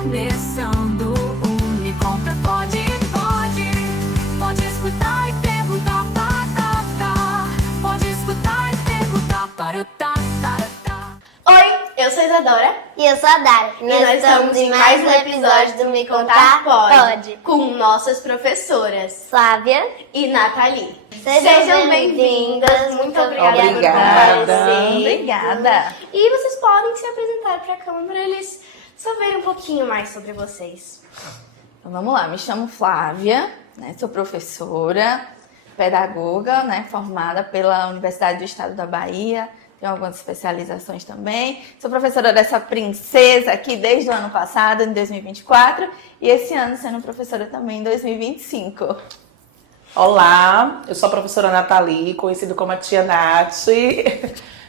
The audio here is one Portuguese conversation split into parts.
começando o Me Conta. Pode escutar e perguntar, Pode escutar e perguntar, Oi, eu sou a Isadora. E eu sou a Dara. E nós estamos em mais um episódio do Me Contar Pode. Com nossas professoras Flávia e Nathalie. Sejam bem-vindas. Muito obrigada por Obrigada. comparecer. Obrigada. E vocês podem se apresentar para a câmera para eles saberem um pouquinho mais sobre vocês. Então vamos lá, me chamo Flávia, né, sou professora, pedagoga, né, formada pela Universidade do Estado da Bahia, tenho algumas especializações também. Sou professora dessa princesa aqui desde o ano passado, em 2024, e esse ano sendo professora também em 2025. Olá, eu sou a professora Nathalie, conhecida como a Tia Nath.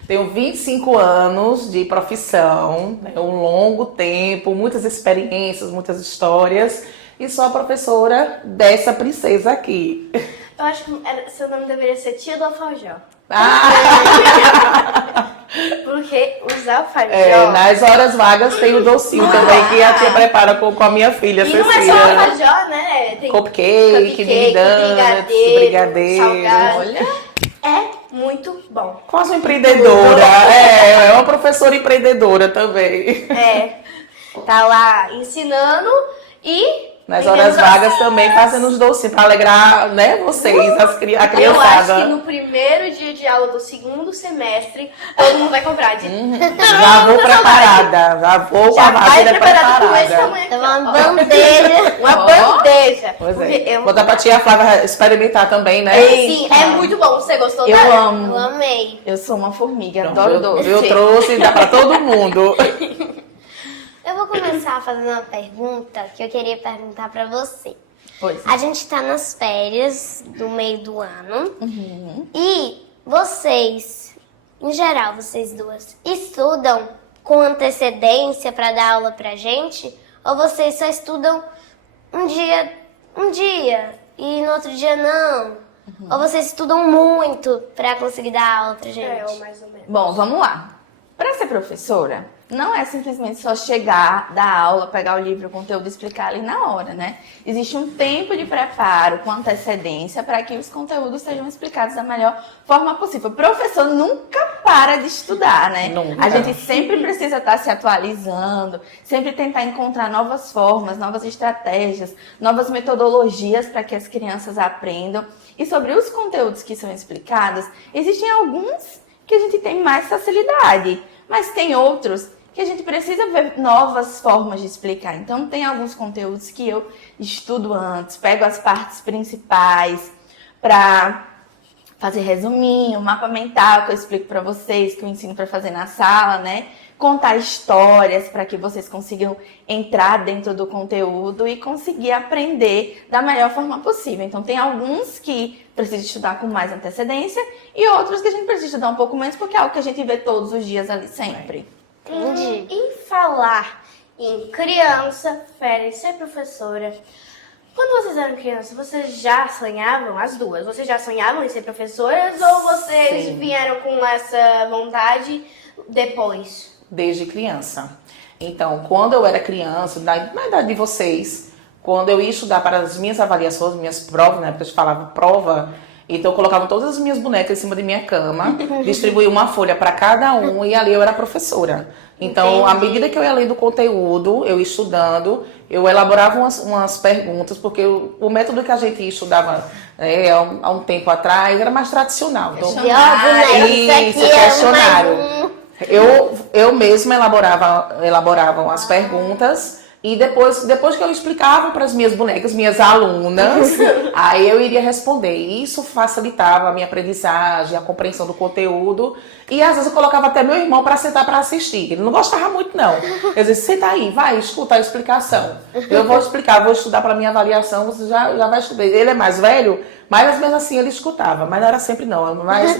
Tenho 25 anos de profissão, né, um longo tempo, muitas experiências, muitas histórias, e sou a professora dessa princesa aqui. Eu acho que seu nome deveria ser Tia do Alfajor. Porque os alfajor... nas horas vagas tem o docinho também que a tia prepara com a minha filha, E não é só Cecília. alfajor, né? Tem Cupcake, mini donuts, brigadeiro. salgado. Olha, É muito bom. Quase uma empreendedora. É uma professora empreendedora também. Tá lá ensinando e... Nas horas vagas também fazendo os docinhos para alegrar, né, vocês, a criançada. Eu acho que no primeiro dia de aula do segundo semestre, todo mundo vai comprar. Já vou preparada, já vou com a Já vai vagina preparada com esse preparada. tamanho aqui, é uma ó. bandeja. Uma Ó. bandeja. Pois Porque é. eu- Vou dar pra tia Flávia experimentar também, né? Sim, é muito bom. Você gostou eu dela? Eu amo, amei. eu sou uma formiga, Pronto, adoro doce. eu trouxe, dá pra todo mundo. Eu vou começar fazendo uma pergunta que eu queria perguntar pra você. Pois. A gente tá nas férias do meio do ano. E vocês, em geral, vocês duas, estudam com antecedência pra dar aula pra gente? Ou vocês só estudam um dia e no outro dia não? Ou vocês estudam muito pra conseguir dar aula pra gente? ou mais ou menos. Bom, vamos lá. Para ser professora, não é simplesmente só chegar, dar aula, pegar o livro, o conteúdo e explicar ali na hora, né? Existe um tempo de preparo com antecedência para que os conteúdos sejam explicados da melhor forma possível. O professor nunca para de estudar, né? Nunca. A gente sempre precisa estar se atualizando, sempre tentar encontrar novas formas, novas estratégias, novas metodologias para que as crianças aprendam. E sobre os conteúdos que são explicados, existem alguns que a gente tem mais facilidade, mas tem outros que a gente precisa ver novas formas de explicar. Então, tem alguns conteúdos que eu estudo antes, pego as partes principais para fazer resuminho, mapa mental que eu explico para vocês, que eu ensino para fazer na sala, né? Contar histórias para que vocês consigam entrar dentro do conteúdo e conseguir aprender da melhor forma possível. Então, tem alguns que precisa estudar com mais antecedência e outros que a gente precisa estudar um pouco menos, porque é algo que a gente vê todos os dias ali sempre. Entendi. Em falar em criança, férias, ser professora, quando vocês eram crianças, vocês já sonhavam, as duas, vocês já sonhavam em ser professoras ou vocês Sim. vieram com essa vontade depois? Desde criança. Então, quando eu era criança, na idade de vocês, quando eu ia estudar para as minhas avaliações, minhas provas, na época eu falava prova, então eu colocava todas as minhas bonecas em cima de minha cama, distribuía uma folha para cada um e ali eu era professora. Então, à medida que eu ia lendo o conteúdo, eu ia estudando, eu elaborava umas perguntas, porque o método que a gente estudava há um tempo atrás era mais tradicional. Então, Isso isso, questionário. Eu mesma elaborava as perguntas e depois que eu explicava para as minhas bonecas, minhas alunas, aí eu iria responder. Isso facilitava a minha aprendizagem, a compreensão do conteúdo. E às vezes eu colocava até meu irmão para sentar para assistir. Ele não gostava muito, não. Eu dizia, senta aí, vai, escuta a explicação. Eu vou explicar, vou estudar para minha avaliação, você já vai estudar. Ele é mais velho, Mas mesmo assim ele escutava, mas não era sempre não. Mas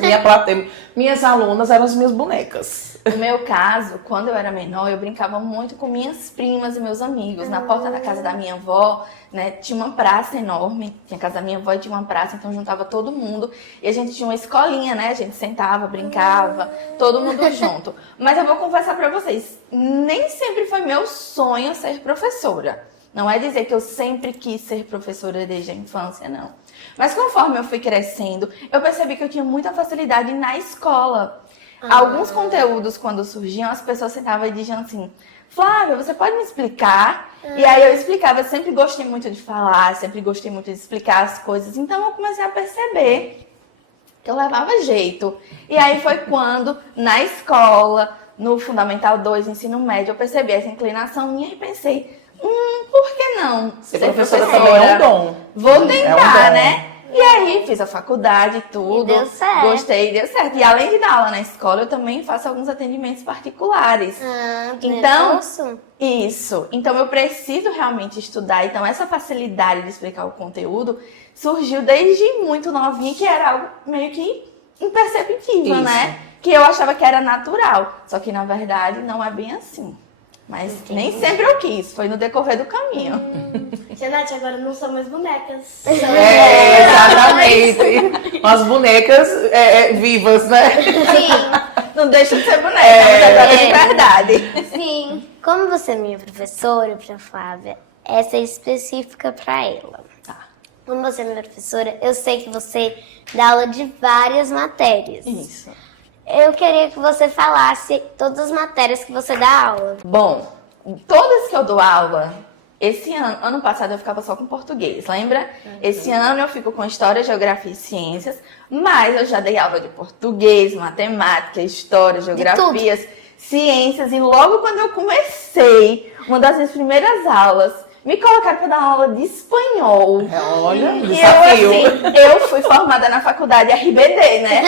minhas alunas eram as minhas bonecas. No meu caso, quando eu era menor, eu brincava muito com minhas primas e meus amigos. Na porta da casa da minha avó, né, tinha uma praça enorme. Tinha a casa da minha avó e tinha uma praça, então juntava todo mundo. E a gente tinha uma escolinha, né? A gente sentava, brincava, todo mundo junto. Mas eu vou confessar pra vocês, nem sempre foi meu sonho ser professora. Não é dizer que eu sempre quis ser professora desde a infância, não. Mas conforme eu fui crescendo, eu percebi que eu tinha muita facilidade na escola. Alguns conteúdos, quando surgiam, as pessoas sentavam e diziam assim: Flávia, você pode me explicar? E aí eu explicava, eu sempre gostei muito de falar, sempre gostei muito de explicar as coisas. Então eu comecei a perceber que eu levava jeito. E aí foi quando, na escola, no Fundamental 2, ensino médio, eu percebi essa inclinação minha e pensei, por que não Ser professora também é um dom. Vou tentar, É um dom. né? E aí fiz a faculdade e tudo. E deu certo. Gostei, deu certo. E além de dar aula na escola, eu também faço alguns atendimentos particulares. Então, isso. Então eu preciso realmente estudar. Então essa facilidade de explicar o conteúdo surgiu desde muito novinha, que era algo meio que imperceptível, Isso. né? Que eu achava que era natural. Só que na verdade não é bem assim. Mas nem sempre eu quis, foi no decorrer do caminho. Tia Nath, agora não são mais bonecas. Exatamente. Umas bonecas vivas, né? Sim, Não deixa de ser boneca, mas agora é de verdade. sim. Como você é minha professora, para Flávia, essa é específica para ela. Como você é minha professora, eu sei que você dá aula de várias matérias. Isso. Eu queria que você falasse todas as matérias que você dá aula. Bom, todas que eu dou aula, esse ano passado eu ficava só com português, lembra? Esse ano eu fico com história, geografia e ciências, mas eu já dei aula de português, matemática, história, geografias, ciências, e logo quando eu comecei, uma das minhas primeiras aulas, me colocaram para dar aula de espanhol. Olha, E desafio. eu fui formada na faculdade RBD, né?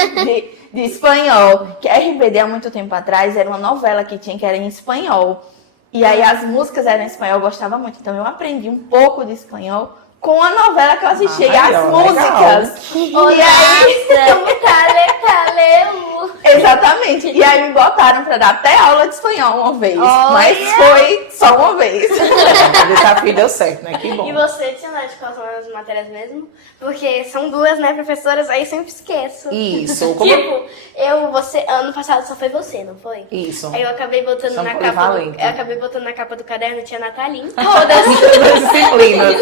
De espanhol. Que a RBD, há muito tempo atrás, era uma novela que tinha que era em espanhol. E aí as músicas eram em espanhol, eu gostava muito. Então eu aprendi um pouco de espanhol com a novela que eu assisti, e as músicas. E aí, exatamente. E aí me botaram pra dar até aula de espanhol uma vez. Mas foi só uma vez. O desafio deu certo, né? Que bom. E você, Tia Nath, quais são as matérias mesmo? Porque são duas, né, professoras, aí sempre esqueço. Isso. Tipo, você, ano passado só foi você, não foi? Isso. Aí eu acabei botando São na polivalentes. capa do caderno, Tia Natalin, todas. Todas as disciplinas.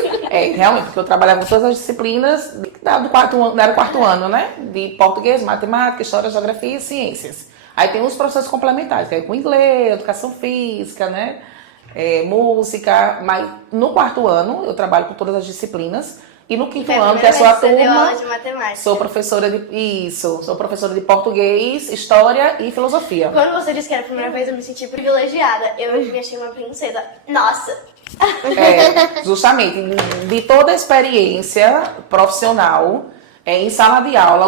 Realmente, porque eu trabalhava com todas as disciplinas do quarto ano, era o quarto ano, né? De português, matemática, história, geografia e ciências. Aí tem os professores complementares, que é com inglês, educação física, né? Música. Mas no quarto ano eu trabalho com todas as disciplinas. E no quinto ano, que é a sua Você deu aula turma, de matemática. sou professora de português, história e filosofia. Quando você disse que era a primeira vez, eu me senti privilegiada. Eu me achei uma princesa. Nossa! Justamente, de toda a experiência profissional em sala de aula,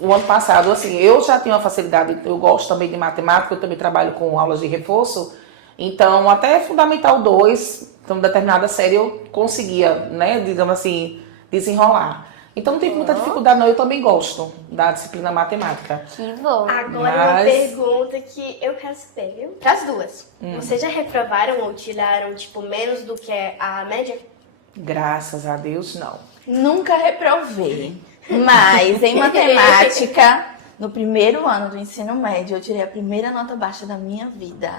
o ano passado, assim, eu já tinha uma facilidade, eu gosto também de matemática, eu também trabalho com aulas de reforço, então até Fundamental 2, então determinada série eu conseguia, né, digamos assim, desenrolar. Então não tive muita dificuldade não, eu também gosto da disciplina matemática. Que bom. Agora uma pergunta que eu quero saber, viu? Para as duas. Vocês já reprovaram ou tiraram, tipo, menos do que a média? Graças a Deus, não. Nunca reprovei. Mas em matemática, no primeiro ano do ensino médio, eu tirei a primeira nota baixa da minha vida.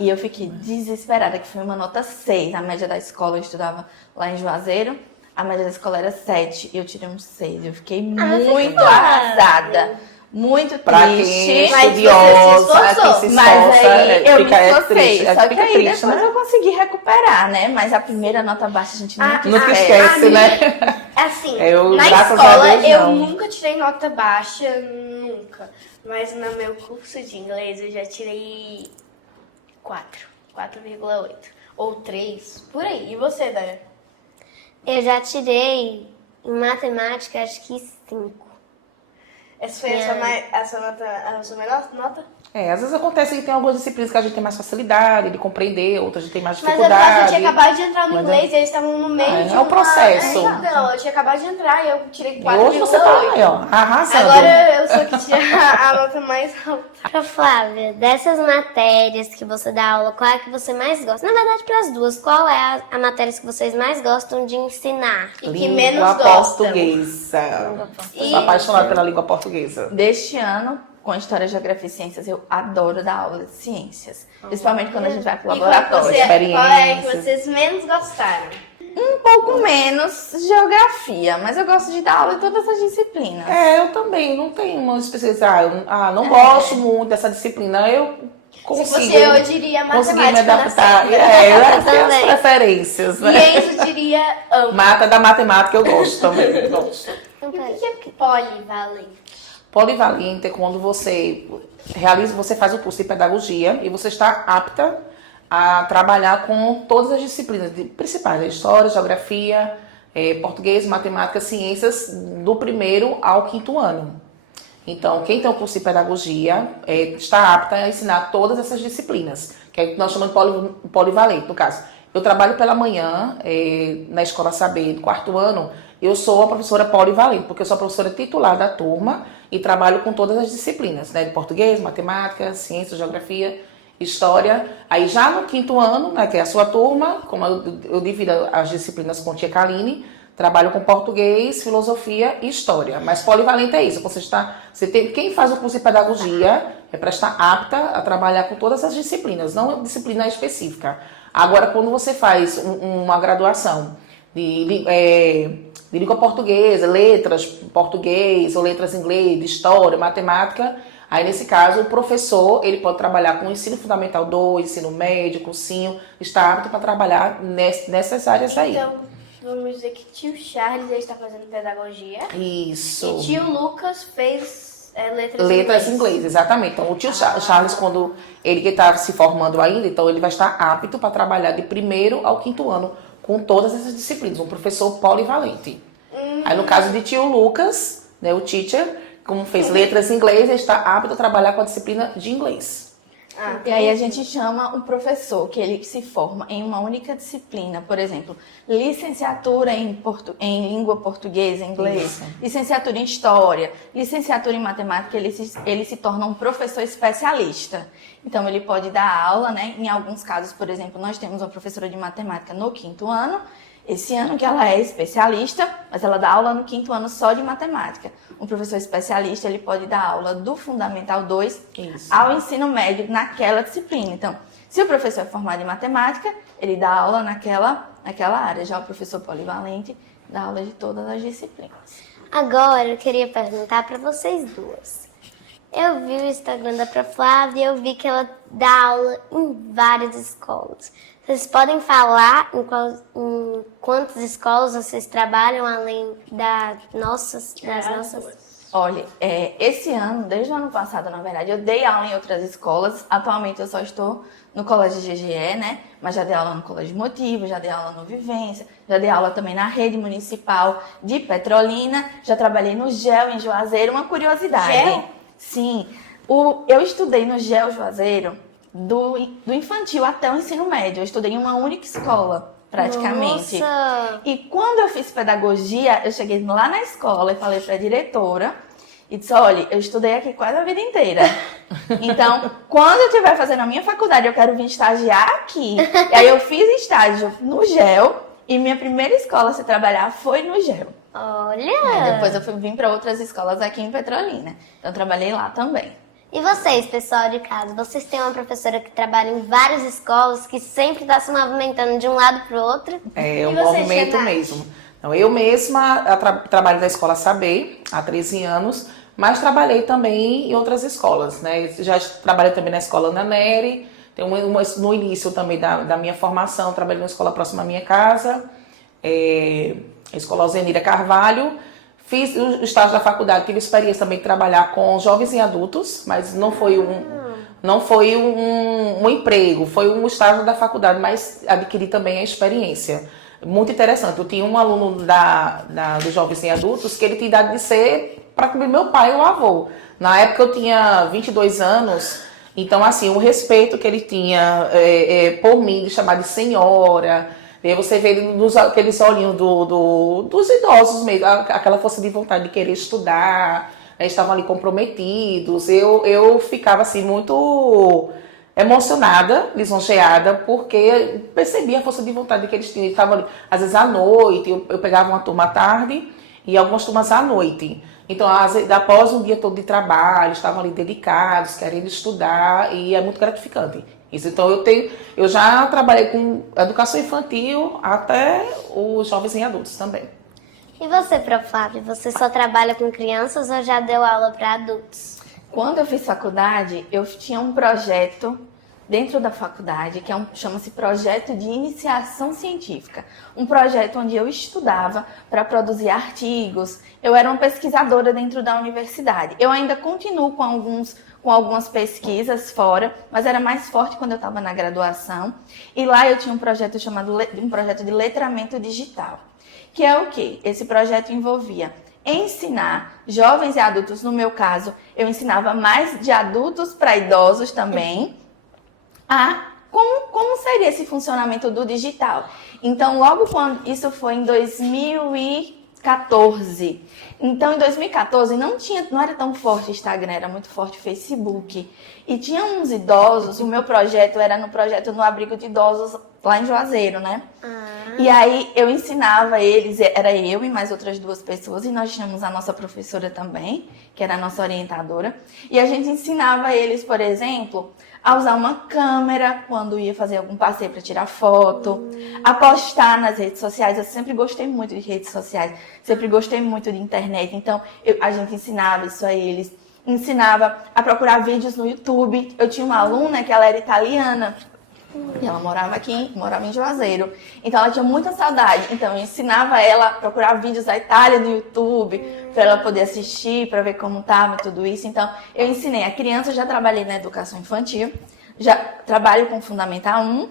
E eu fiquei desesperada, que foi uma nota 6. A média da escola, eu estudava lá em Juazeiro. A média da escola era 7 e eu tirei um 6. Eu fiquei muito arrasada. Muito Pra triste. quem é Mas você se estudiosa, esforçou. quem se Mas esforça, aí eu me fica esforcei. triste. Só que Fica aí triste, depois né? eu consegui recuperar, né? Mas a primeira nota baixa a gente nunca Nunca esquece. esquece, né? Assim, Eu, na graças a escola Deus, eu não. nunca tirei nota baixa, nunca. Mas no meu curso de inglês eu já tirei 4,8 ou 3, por aí. E você, Daya? Eu já tirei em matemática, acho que 5. Essa foi a sua menor nota? Às vezes acontece que tem algumas disciplinas que a gente tem mais facilidade de compreender, outras a gente tem mais Mas dificuldade. eu tinha acabado de entrar no Mas inglês e eles estavam no meio de é o processo. Então, eu tinha acabado de entrar e eu tirei E 4,8. hoje você tá aí, ó, arrasando. Agora eu sou que tira a nota mais alta. Pra Flávia, dessas matérias que você dá aula, qual é a que você mais gosta? Na verdade, para as duas, qual é a matéria que vocês mais gostam de ensinar? E que menos Língua gostam. portuguesa. E- Sou apaixonada pela língua portuguesa. Deste ano, com História, Geografia e Ciências, eu adoro dar aula de ciências. Principalmente quando a gente vai pro E qual laboratório. que qual é que experiências. vocês menos gostaram? Um pouco menos geografia, mas eu gosto de dar aula em todas as disciplinas. Eu também, não tenho uma especialidade. Não gosto muito dessa disciplina. Eu consigo, Se fosse eu diria consegui me matemática na adaptar. série. Eu tenho as também. preferências, né? E Enzo diria amo. Mata da matemática eu gosto também. Gosto. E o que é polivalente? Polivalente é quando você você faz o curso de pedagogia e você está apta a trabalhar com todas as disciplinas principais, história, geografia, português, matemática, ciências, do primeiro ao quinto ano. Então, quem tem o curso de pedagogia está apta a ensinar todas essas disciplinas, que é o que nós chamamos de polivalente, no caso. Eu trabalho pela manhã na Escola Saber do quarto ano, eu sou a professora polivalente, porque eu sou a professora titular da turma e trabalho com todas as disciplinas, né, de português, matemática, ciência, geografia, história. Aí já no quinto ano, né, que é a sua turma, como eu divido as disciplinas com tia Kaline, trabalho com português, filosofia e história. Mas polivalente é isso. Quem faz o curso de pedagogia é para estar apta a trabalhar com todas as disciplinas, não disciplina específica. Agora, quando você faz uma graduação de língua portuguesa, letras português ou letras inglês, de história, matemática, aí nesse caso o professor ele pode trabalhar com ensino fundamental 2, ensino médio, cursinho, está apto para trabalhar nessas áreas aí. Então, vamos dizer que tio Charles ele está fazendo pedagogia. Isso. E tio Lucas fez Letras em inglês, exatamente. Então, o tio Charles, quando ele que está se formando ainda, então ele vai estar apto para trabalhar de primeiro ao quinto ano com todas essas disciplinas, um professor polivalente. Aí, no caso de tio Lucas, né, o teacher, como fez letras em inglês, ele está apto a trabalhar com a disciplina de inglês. E aí a gente chama um professor que ele se forma em uma única disciplina, por exemplo, licenciatura em língua portuguesa, inglês, Isso. licenciatura em história, licenciatura em matemática, ele se torna um professor especialista. Então ele pode dar aula, né? Em alguns casos, por exemplo, nós temos uma professora de matemática no quinto ano, esse ano que ela é especialista, mas ela dá aula no quinto ano só de matemática. Um professor especialista, ele pode dar aula do Fundamental 2 Isso. ao ensino médio naquela disciplina. Então, se o professor é formado em matemática, ele dá aula naquela área. Já o professor polivalente dá aula de todas as disciplinas. Agora, eu queria perguntar para vocês duas. Eu vi o Instagram da Prof. Flávia e eu vi que ela dá aula em várias escolas. Vocês podem falar em quantas escolas vocês trabalham, além das nossas? Olha, esse ano, desde o ano passado, na verdade, eu dei aula em outras escolas. Atualmente eu só estou no Colégio GGE, né? Mas já dei aula no Colégio Motivo, já dei aula no Vivência, já dei aula também na rede municipal de Petrolina, já trabalhei no GEL em Juazeiro. Uma curiosidade. GEL? Sim. Eu estudei no GEL Juazeiro do infantil até o ensino médio. Eu estudei em uma única escola, praticamente. Nossa! E quando eu fiz pedagogia, eu cheguei lá na escola e falei para a diretora e disse, olha, eu estudei aqui quase a vida inteira. Então, quando eu estiver fazendo a minha faculdade, eu quero vir estagiar aqui. E aí eu fiz estágio no GEL e minha primeira escola a se trabalhar foi no GEL. Olha! Depois eu vim para outras escolas aqui em Petrolina. Então, eu trabalhei lá também. E vocês, pessoal de casa, vocês têm uma professora que trabalha em várias escolas, que sempre está se movimentando de um lado para o outro? É um E você, movimento Renata? mesmo. Então, eu mesma trabalho na Escola Saber há 13 anos, mas trabalhei também em outras escolas, né? Já trabalhei também na Escola Ana Nery, no início também da minha formação, trabalhei na escola próxima à minha casa, a Escola Alzenira Carvalho. Fiz o estágio da faculdade, tive experiência também de trabalhar com jovens e adultos, mas não foi um emprego, foi um estágio da faculdade, mas adquiri também a experiência. Muito interessante. Eu tinha um aluno dos jovens e adultos que ele tinha idade de ser praticamente meu pai ou avô. Na época eu tinha 22 anos Então, assim, o respeito que ele tinha por mim, de chamar de senhora, você vê aqueles olhinhos dos idosos mesmo, aquela força de vontade de querer estudar, né, estavam ali comprometidos. Eu ficava, assim, muito emocionada, lisonjeada, porque percebia a força de vontade que eles tinham. Eles estavam ali, às vezes à noite, eu pegava uma turma à tarde e algumas turmas à noite. Então, após um dia todo de trabalho, estavam ali dedicados, querendo estudar, e é muito gratificante. Isso. Então, eu já trabalhei com educação infantil até os jovens e adultos também. E você, Prof. Flávia, você só trabalha com crianças ou já deu aula para adultos? Quando eu fiz faculdade, eu tinha um projeto dentro da faculdade, que chama-se Projeto de Iniciação Científica. Um projeto onde eu estudava para produzir artigos. Eu era uma pesquisadora dentro da universidade. Eu ainda continuo com algumas pesquisas fora, mas era mais forte quando eu estava na graduação. E lá eu tinha um projeto um projeto de letramento digital. Que é o quê? Esse projeto envolvia ensinar jovens e adultos, no meu caso, eu ensinava mais de adultos para idosos também, como seria esse funcionamento do digital. Então, logo quando isso foi em 2014. Então, em 2014 não era tão forte o Instagram, era muito forte o Facebook. E tinha uns idosos, o meu projeto era no abrigo de idosos lá em Juazeiro, né? E aí eu ensinava eles, era eu e mais outras 2 pessoas, e nós tínhamos a nossa professora também, que era a nossa orientadora. E a gente ensinava eles, por exemplo, a usar uma câmera quando ia fazer algum passeio para tirar foto, a postar nas redes sociais. Eu sempre gostei muito de redes sociais, sempre gostei muito de internet, então a gente ensinava isso a eles. Ensinava a procurar vídeos no YouTube. Eu tinha uma aluna que ela era italiana, e ela morava em Juazeiro. Então ela tinha muita saudade. Então eu ensinava ela a procurar vídeos da Itália no YouTube, para ela poder assistir, para ver como estava tudo isso. Então eu ensinei a criança, eu já trabalhei na educação infantil, já trabalho com Fundamental 1,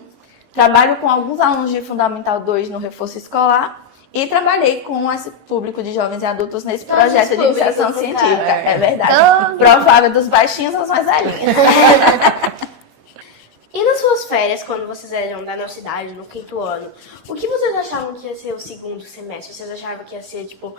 trabalho com alguns alunos de Fundamental 2 no reforço escolar e trabalhei com esse público de jovens e adultos nesse projeto de iniciação científica. É verdade. Provável dos baixinhos aos mais velhinhos. E nas suas férias, quando vocês eram da nossa idade, no 5º ano, o que vocês achavam que ia ser o 2º semestre? Vocês achavam que ia ser, tipo,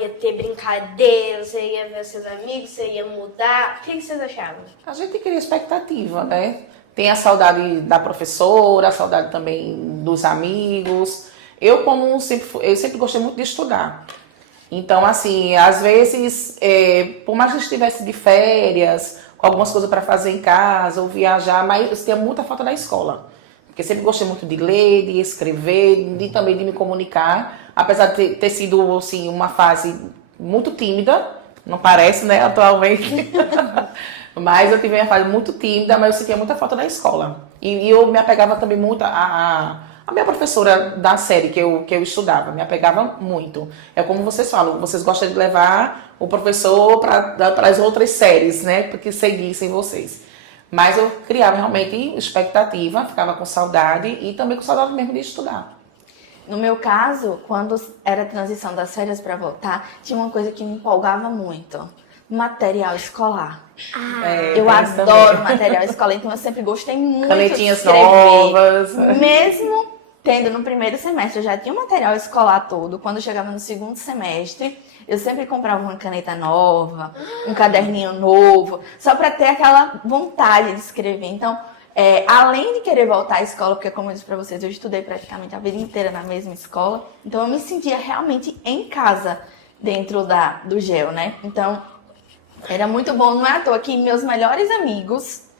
ia ter brincadeira, você ia ver seus amigos, você ia mudar? O que vocês achavam? A gente cria expectativa, né? Tem a saudade da professora, a saudade também dos amigos. Eu sempre gostei muito de estudar. Então, assim, às vezes, por mais que eu estivesse de férias, com algumas coisas para fazer em casa ou viajar, mas eu tinha muita falta da escola. Porque sempre gostei muito de ler, de escrever, também de me comunicar. Apesar de ter sido, assim, uma fase muito tímida, não parece, né, atualmente. Mas eu tive uma fase muito tímida, mas eu sentia muita falta da escola. E eu me apegava também muito a minha professora da série que eu estudava, me apegava muito. É como vocês falam, vocês gostam de levar o professor para as outras séries, né? Porque seguissem vocês. Mas eu criava realmente expectativa, ficava com saudade e também com saudade mesmo de estudar. No meu caso, quando era a transição das férias para voltar, tinha uma coisa que me empolgava muito. Material escolar. Eu adoro material escolar, então eu sempre gostei muito Canetinhas de escrever. novas. Mesmo tendo no primeiro semestre, eu já tinha o material escolar todo. Quando eu chegava no 2º semestre, eu sempre comprava uma caneta nova, um caderninho novo, só para ter aquela vontade de escrever. Então, além de querer voltar à escola, porque como eu disse para vocês, eu estudei praticamente a vida inteira na mesma escola, então eu me sentia realmente em casa dentro do GEL, né? Então, era muito bom, não é à toa que meus melhores amigos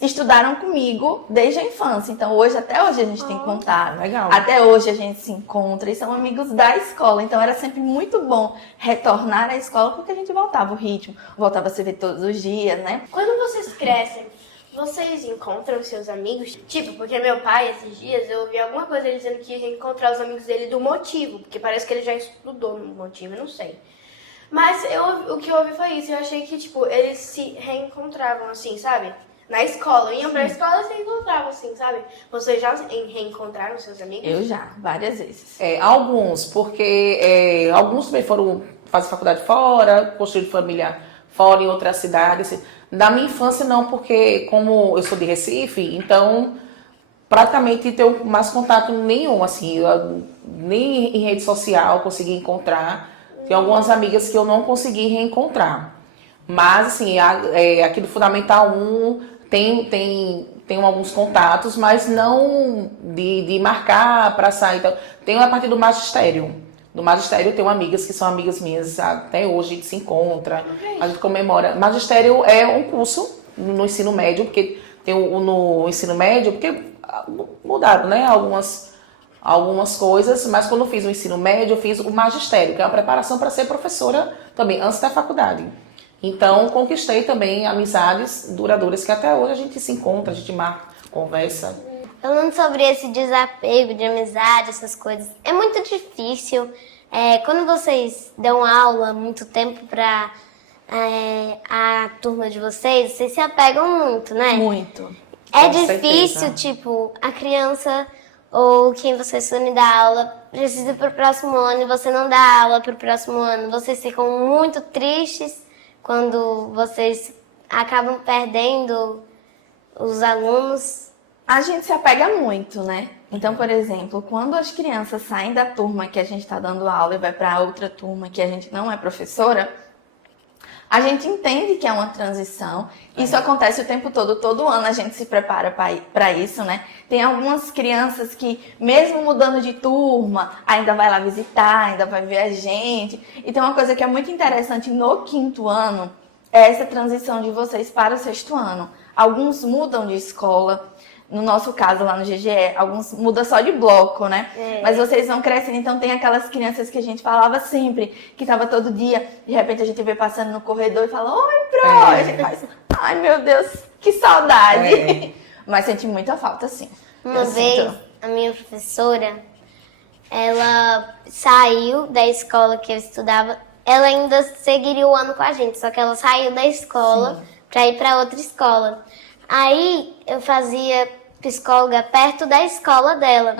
estudaram comigo desde a infância. Então, até hoje a gente tem contato. Legal. Até hoje a gente se encontra e são amigos da escola. Então, era sempre muito bom retornar à escola porque a gente voltava o ritmo, voltava a se ver todos os dias, né? Quando vocês crescem, vocês encontram seus amigos? Tipo, porque meu pai, esses dias, eu ouvi alguma coisa ele dizendo que ia reencontrar os amigos dele do Motivo, porque parece que ele já estudou no Motivo, eu não sei. Mas o que eu ouvi foi isso, eu achei que, tipo, eles se reencontravam, assim, sabe? Na escola, iam pra escola e se encontravam, assim, sabe? Vocês já reencontraram seus amigos? Eu já, várias vezes. Alguns, porque alguns também foram fazer faculdade fora, construir família fora, em outras cidades. Da minha infância não, porque como eu sou de Recife, então praticamente tenho mais contato nenhum, assim, nem em rede social consegui encontrar. Tem algumas amigas que eu não consegui reencontrar. Mas, assim, aqui do Fundamental 1 tem alguns contatos, mas não de marcar para sair. Então, tem a partir do magistério. Do magistério eu tenho amigas que são amigas minhas, até hoje a gente se encontra, a gente comemora. Magistério é um curso no ensino médio, porque tem no ensino médio, porque mudaram, né, algumas coisas, mas quando eu fiz o ensino médio, eu fiz o magistério, que é uma preparação para ser professora também, antes da faculdade. Então, conquistei também amizades duradouras, que até hoje a gente se encontra, a gente marca, conversa. Falando sobre esse desapego de amizade, essas coisas, é muito difícil. Quando vocês dão aula muito tempo para a turma de vocês se apegam muito, né? Muito. É Com difícil, certeza. tipo, a criança ou quem vocês forem dar aula precisa ir pro próximo ano e você não dá aula pro próximo ano. Vocês ficam muito tristes quando vocês acabam perdendo os alunos. A gente se apega muito, né? Então, por exemplo, quando as crianças saem da turma que a gente está dando aula e vai para outra turma que a gente não é professora, a gente entende que é uma transição. Isso acontece o tempo todo ano a gente se prepara para isso, né? Tem algumas crianças que, mesmo mudando de turma, ainda vai lá visitar, ainda vai ver a gente. E tem uma coisa que é muito interessante no 5º ano, é essa transição de vocês para o 6º ano. Alguns mudam de escola. No nosso caso, lá no GGE, alguns mudam só de bloco, né? Mas vocês vão crescendo, então tem aquelas crianças que a gente falava sempre, que tava todo dia, de repente a gente vê passando no corredor e fala, oi, Pro! A gente faz, ai meu Deus, que saudade! Mas senti muita falta, sim. Uma vez, a minha professora, ela saiu da escola que eu estudava, ela ainda seguiria o ano com a gente, só que ela saiu da escola para ir para outra escola. Aí eu fazia psicóloga perto da escola dela.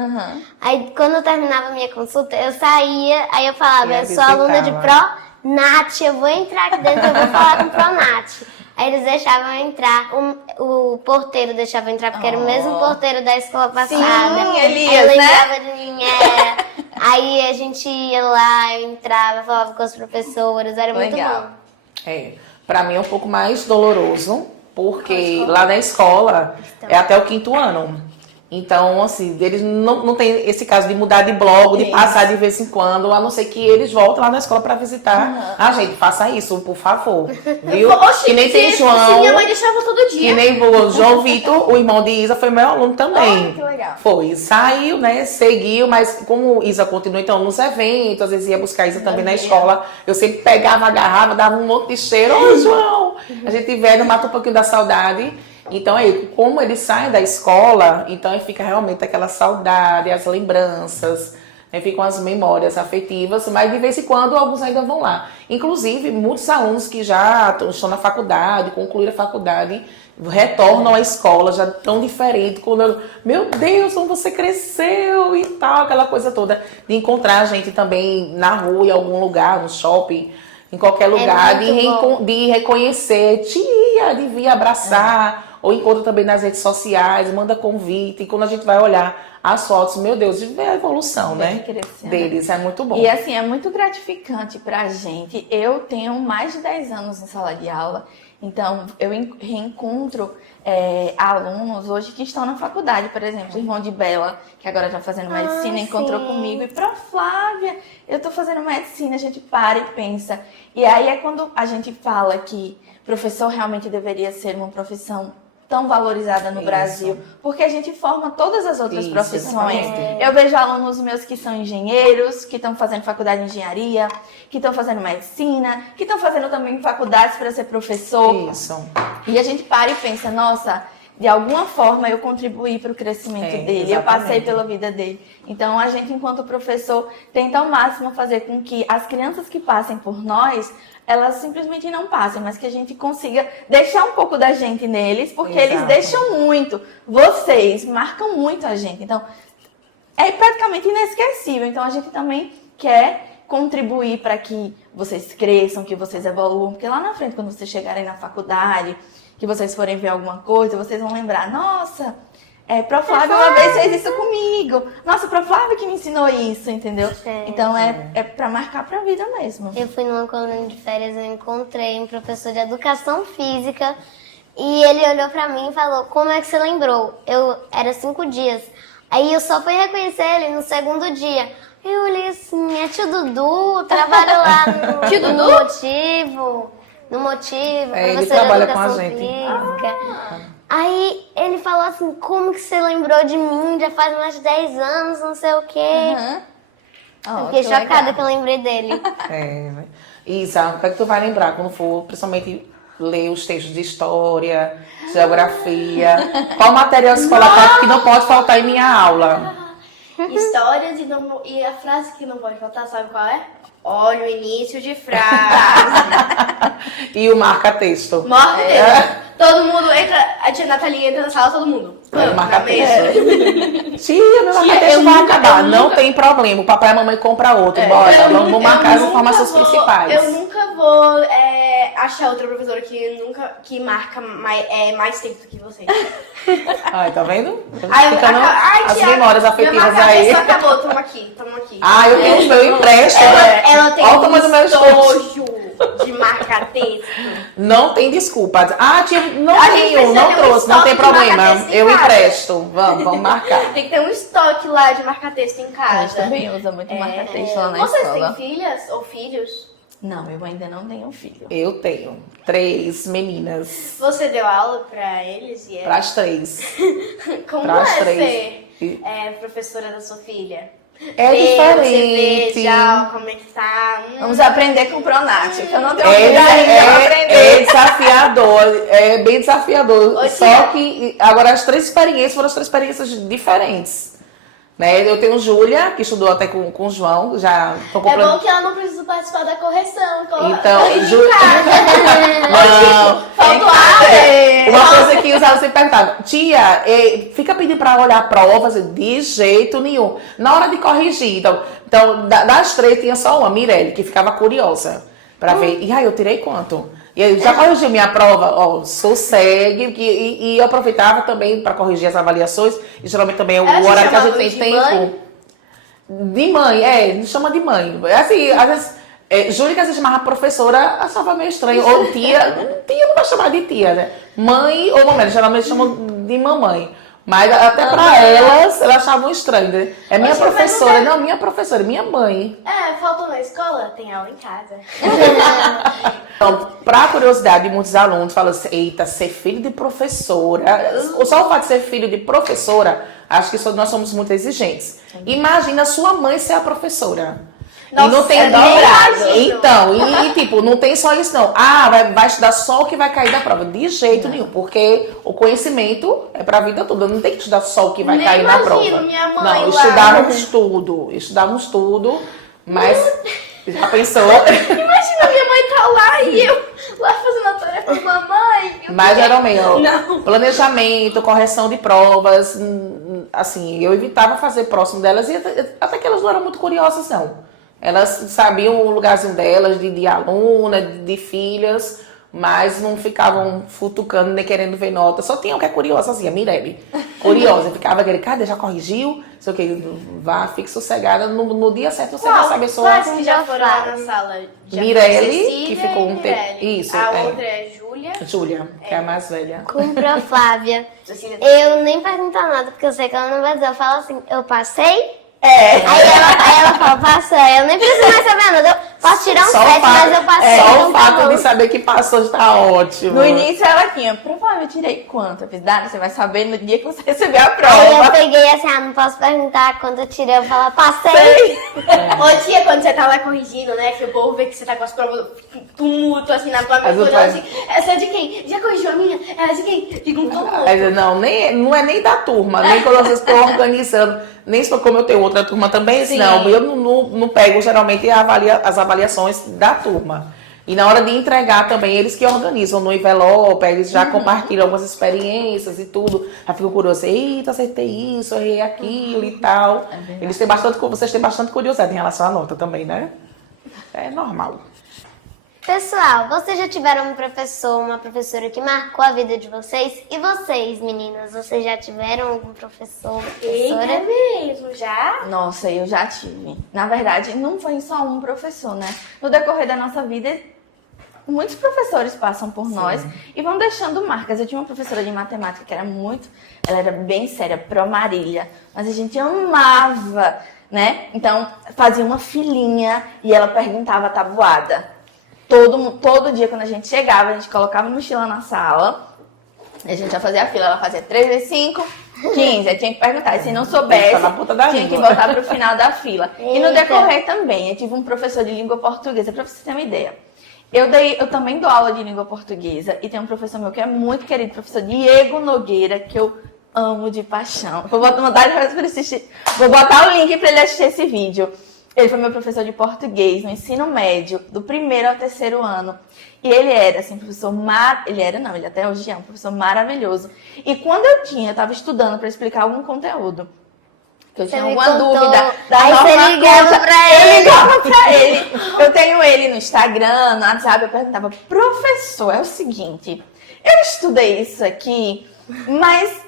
Aí quando eu terminava a minha consulta, eu saía, aí eu falava, eu sou aluna de Pro-Nat, eu vou entrar aqui dentro, eu vou falar com Pro-Nat. Aí eles deixavam eu entrar, o porteiro deixava eu entrar, porque era o mesmo porteiro da escola passada. Sim, Elias, aí eu né? lembrava de mim, aí a gente ia lá, eu entrava, falava com as professoras, era muito Legal. bom. Pra mim é um pouco mais doloroso, porque lá na escola é até o 5º ano. Então, assim, eles não tem esse caso de mudar de bloco, de passar de vez em quando, a não ser que eles voltem lá na escola para visitar. Ah, gente, faça isso, por favor. Viu? Oxi, que nem tem se João. minha mãe deixava todo dia. Que nem o João Vitor, o irmão de Isa, foi meu aluno também. Ai, que legal. Foi, saiu, né, seguiu, mas como Isa continuou, então, nos eventos, às vezes ia buscar Isa também na escola, eu sempre pegava, agarrava, dava um monte de cheiro. Ô, João! A gente velho, mata um pouquinho da saudade. Então, aí, como ele sai da escola, então aí fica realmente aquela saudade, as lembranças, aí ficam as memórias afetivas, mas de vez em quando alguns ainda vão lá. Inclusive, muitos alunos que já estão na faculdade, concluíram a faculdade, retornam à escola já tão diferente, meu Deus, como você cresceu e tal, aquela coisa toda, de encontrar a gente também na rua, em algum lugar, no shopping, em qualquer lugar, de reconhecer, tia, de vir abraçar, ou encontra também nas redes sociais, manda convite, e quando a gente vai olhar as fotos, meu Deus, de ver a evolução, né, deles, é muito bom. E assim, é muito gratificante pra gente. Eu tenho mais de 10 anos em sala de aula, então eu reencontro alunos hoje que estão na faculdade, por exemplo, o irmão de Bela, que agora está fazendo medicina, encontrou comigo, e Pro Flávia, eu tô fazendo medicina, a gente para e pensa. E aí é quando a gente fala que professor realmente deveria ser uma profissão tão valorizada no Brasil, porque a gente forma todas as outras profissões. Eu vejo alunos meus que são engenheiros, que estão fazendo faculdade de engenharia, que estão fazendo medicina, que estão fazendo também faculdades para ser professor. Isso. E a gente para e pensa, nossa, de alguma forma eu contribuí para o crescimento dele, eu passei pela vida dele. Então a gente, enquanto professor, tenta ao máximo fazer com que as crianças que passem por nós, elas simplesmente não passem, mas que a gente consiga deixar um pouco da gente neles, porque eles deixam muito. Vocês marcam muito a gente. Então, é praticamente inesquecível. Então, a gente também quer contribuir para que vocês cresçam, que vocês evoluam. Porque lá na frente, quando vocês chegarem na faculdade, que vocês forem ver alguma coisa, vocês vão lembrar, nossa, Prof. Flávia uma vez fez isso comigo. Nossa, Prof. Flávia que me ensinou isso, entendeu? Então é pra marcar pra vida mesmo. Eu fui numa colônia de férias, eu encontrei um professor de educação física e ele olhou pra mim e falou, como é que você lembrou? Era 5 dias. Aí eu só fui reconhecer ele no 2º dia. Eu olhei assim, é tio Dudu, trabalho lá no Motivo. No Motivo, Ele professor de trabalha com a educação gente. física. Aí ele falou assim, como que você lembrou de mim? Já faz mais de 10 anos, não sei o quê. Eu fiquei chocada que eu lembrei dele. Né? Isa, o que é que tu vai lembrar quando for, principalmente, ler os textos de história, geografia? Qual material escolar que não pode faltar em minha aula? Histórias e a frase que não pode faltar, sabe qual é? Olha o início de frase. E o marca-texto. Morre Deus. Todo mundo entra, a tia Nathalie entra na sala, todo mundo. É, na marca-texto. mesa. Tia, meu marca-texto vai acabar. Não tem problema, o papai e a mamãe compram outro. Bora, vamos marcar as informações principais. Eu nunca vou achar outra professora que marca mais tempo do que vocês. Ai, tá vendo? Ai, Ficando as tia, memórias afetivas meu aí. marca-texto acabou, toma aqui. Ah, eu tenho os meus empréstimos. Ela tem Olha o tamanho do meu estojo de marca-texto. Não tem desculpa. Ah, tia, não A gente tenho, precisa não ter um trouxe, não estoque tem de problema. marca-texto em Eu casa. empresto. Vamos marcar. Tem que ter um estoque lá de marca-texto em A gente casa. também usa muito marca-texto lá na Vocês escola. têm filhas ou filhos? Não, eu ainda não tenho filho. Eu tenho 3 meninas. Você deu aula pra eles? E Para as 3. Como pras é três. ser professora da sua filha? É Ver, diferente. Você vê já como é que tá. Vamos aprender com o Pronat, que eu não tenho É, filho ainda pra aprender. desafiador, é bem desafiador. Ô, Só tia. que agora as 3 experiências foram as 3 experiências diferentes. Né? Eu tenho Júlia, que estudou até com o João, já tô É comprando. bom que ela não precisa participar da correção. Então, Faltou Uma coisa que os alunos sempre perguntavam, tia, fica pedindo pra olhar provas? De jeito nenhum. Na hora de corrigir, então das 3 tinha só uma, Mirelle, que ficava curiosa pra ver. E aí, eu tirei quanto? E aí, já corrigiu minha prova? Ó, sossegue. E eu aproveitava também pra corrigir as avaliações. E geralmente também é o Ela te horário que a chamava gente tem de tempo. mãe? De mãe, me chama de mãe. Assim, às vezes, Júlia que às vezes chamava professora, achava meio estranho. Ou tia não vai chamar de tia, né? Mãe ou mamãe, geralmente chamam de mamãe. Mas até pra elas achavam estranho, né? É minha Oxe, mas professora, você- não, minha professora, minha mãe. Faltou na escola? Tem aula em casa. Então, pra curiosidade de muitos alunos, falam assim, eita, ser filho de professora, só o fato de ser filho de professora, acho que nós somos muito exigentes. Imagina sua mãe ser a professora. Nossa, e não tem eu nem imagino. Então, tipo, não tem só isso não. Vai estudar só o que vai cair da prova. De jeito nenhum, porque o conhecimento é pra vida toda. Não tem que estudar só o que vai Nem cair na imagino prova. minha mãe Não, lá. estudávamos tudo, mas já pensou? Imagina minha mãe tá lá e eu lá fazendo a tarefa com a mamãe. Mas geralmente, Não. planejamento, correção de provas, assim, eu evitava fazer próximo delas e até que elas não eram muito curiosas, não. Elas sabiam o lugarzinho delas, de aluna, de filhas, mas não ficavam futucando nem querendo ver nota. Só tinha o que é curiosa, assim, a Mirelle. Curiosa, ficava querendo, cadê, já corrigiu? Sei o que, vá, fique sossegada, no dia certo você vai saber sua... Quais que já foram lá na sala? Já Mirelle, foi Cecília que ficou e um tempo- Mirelle. isso, A é. outra é Júlia. Júlia, que é a mais velha. Com Prof. Flávia. Cecília. Eu nem pergunto nada, porque eu sei que ela não vai dizer. Eu falo assim, eu passei? É. Aí ela fala, passei. Eu nem preciso mais saber nada. Eu posso tirar um 7, mas eu passei. Só então o tá fato bom. de saber que passou está ótimo. No início ela tinha, provavelmente eu tirei quanto? Eu fiz, Dara, você vai saber no dia que você receber a Aí eu prova. peguei assim, não posso perguntar quando eu tirei. Eu falo, passei. Ô tia, quando você tá lá corrigindo, né? Que o povo vê que você tá com as provas tumulto assim na tua As mesa, outras- assim, essa é de quem? Já corrigiu a minha? Essa é de quem? Fica um tumulto. Mas não é nem da turma, nem quando vocês estão organizando, nem se for como eu tenho outra turma também, Sim. não, eu não pego geralmente as avaliações da turma. E na hora de entregar também, eles que organizam no envelope, eles já compartilham algumas experiências e tudo. Já ficam curiosos, eita, acertei isso, errei aquilo e tal. Vocês têm bastante curiosidade em relação à nota também, né? É normal. Pessoal, vocês já tiveram um professor, uma professora que marcou a vida de vocês? E vocês, meninas, vocês já tiveram algum professor, professora? Eita mesmo, já? Nossa, eu já tive. Na verdade, não foi só um professor, né? No decorrer da nossa vida, muitos professores passam por nós e vão deixando marcas. Eu tinha uma professora de matemática que era ela era bem séria, pró Marília, mas a gente amava, né? Então, fazia uma filinha e ela perguntava a tabuada. Todo dia, quando a gente chegava, a gente colocava a mochila na sala, a gente ia fazer a fila, ela fazia 3 vezes 5, 15, aí tinha que perguntar, e se não soubesse, Na ponta da tinha que língua. voltar pro final da fila. E no Eita. decorrer também, eu tive um professor de língua portuguesa, pra você ter uma ideia. Eu também dou aula de língua portuguesa, e tem um professor meu que é muito querido, professor Diego Nogueira, que eu amo de paixão. Vou botar o link pra ele assistir esse vídeo. Ele foi meu professor de português no ensino médio, do 1º ao 3º ano. E ele era, assim, ele até hoje é um professor maravilhoso. E quando eu estava estudando para explicar algum conteúdo, que eu tinha me alguma contou. dúvida da Aí norma você ligava culta, pra eu ele. ligava pra ele. Eu tenho ele no Instagram, no WhatsApp, eu perguntava, professor, é o seguinte, eu estudei isso aqui, mas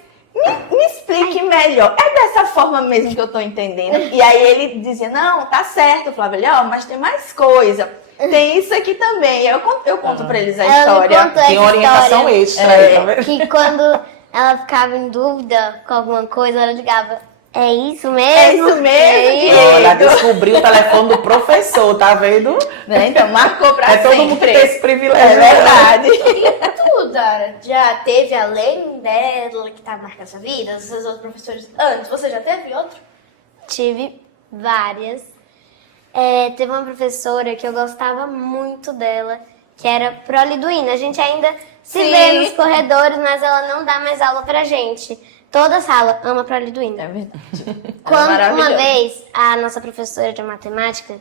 me explique melhor. É dessa forma mesmo que eu tô entendendo? E aí ele dizia, não, tá certo. Eu falava, mas tem mais coisa. Tem isso aqui também. Eu conto pra eles a Ela me história. contou Tem essa orientação história, extra aí, tá vendo? que quando ela ficava em dúvida com alguma coisa, ela ligava, é isso mesmo? É isso mesmo, Diego? Ela descobriu o telefone do professor, tá vendo? Né? Então, marcou pra É todo sempre. mundo que tem esse privilégio. É verdade. Tudo, Dara. Já teve, além dela que tá marcando essa vida, os seus outros professores antes, você já teve outro? Tive várias. Teve uma professora que eu gostava muito dela, que era Proliduína. A gente ainda se Sim. vê nos corredores, mas ela não dá mais aula pra gente. Toda sala ama Proliduína. É verdade. Quando uma maravilhoso. vez a nossa professora de matemática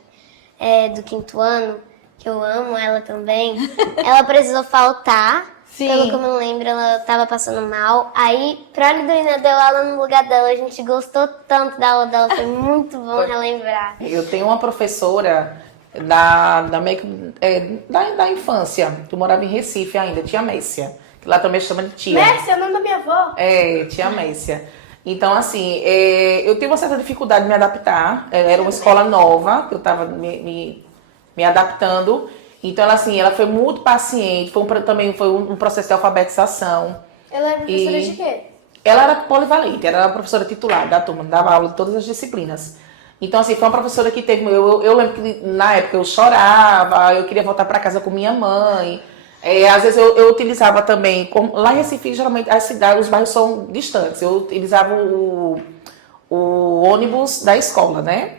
do 5º ano, que eu amo ela também, ela precisou faltar. Sim. Pelo que eu me lembro, ela tava passando mal. Aí, Proliduína deu aula no lugar dela. A gente gostou tanto da aula dela. Foi muito bom relembrar. Eu tenho uma professora da infância, que morava em Recife ainda, tia Messia, que lá também chama de tia. Messi, é o nome da minha avó. Tia Messia. Então, assim, eu tive uma certa dificuldade de me adaptar. Era uma escola nova, que eu estava me adaptando. Então, ela foi muito paciente. Também foi um processo de alfabetização. Ela é professora E- de quê? Ela era polivalente, era a professora titular da turma, dava aula de todas as disciplinas. Então, assim, foi uma professora que teve... Eu lembro que na época eu chorava, eu queria voltar para casa com minha mãe. Às vezes eu utilizava também... Lá em Recife, geralmente, os bairros são distantes. Eu utilizava o ônibus da escola, né?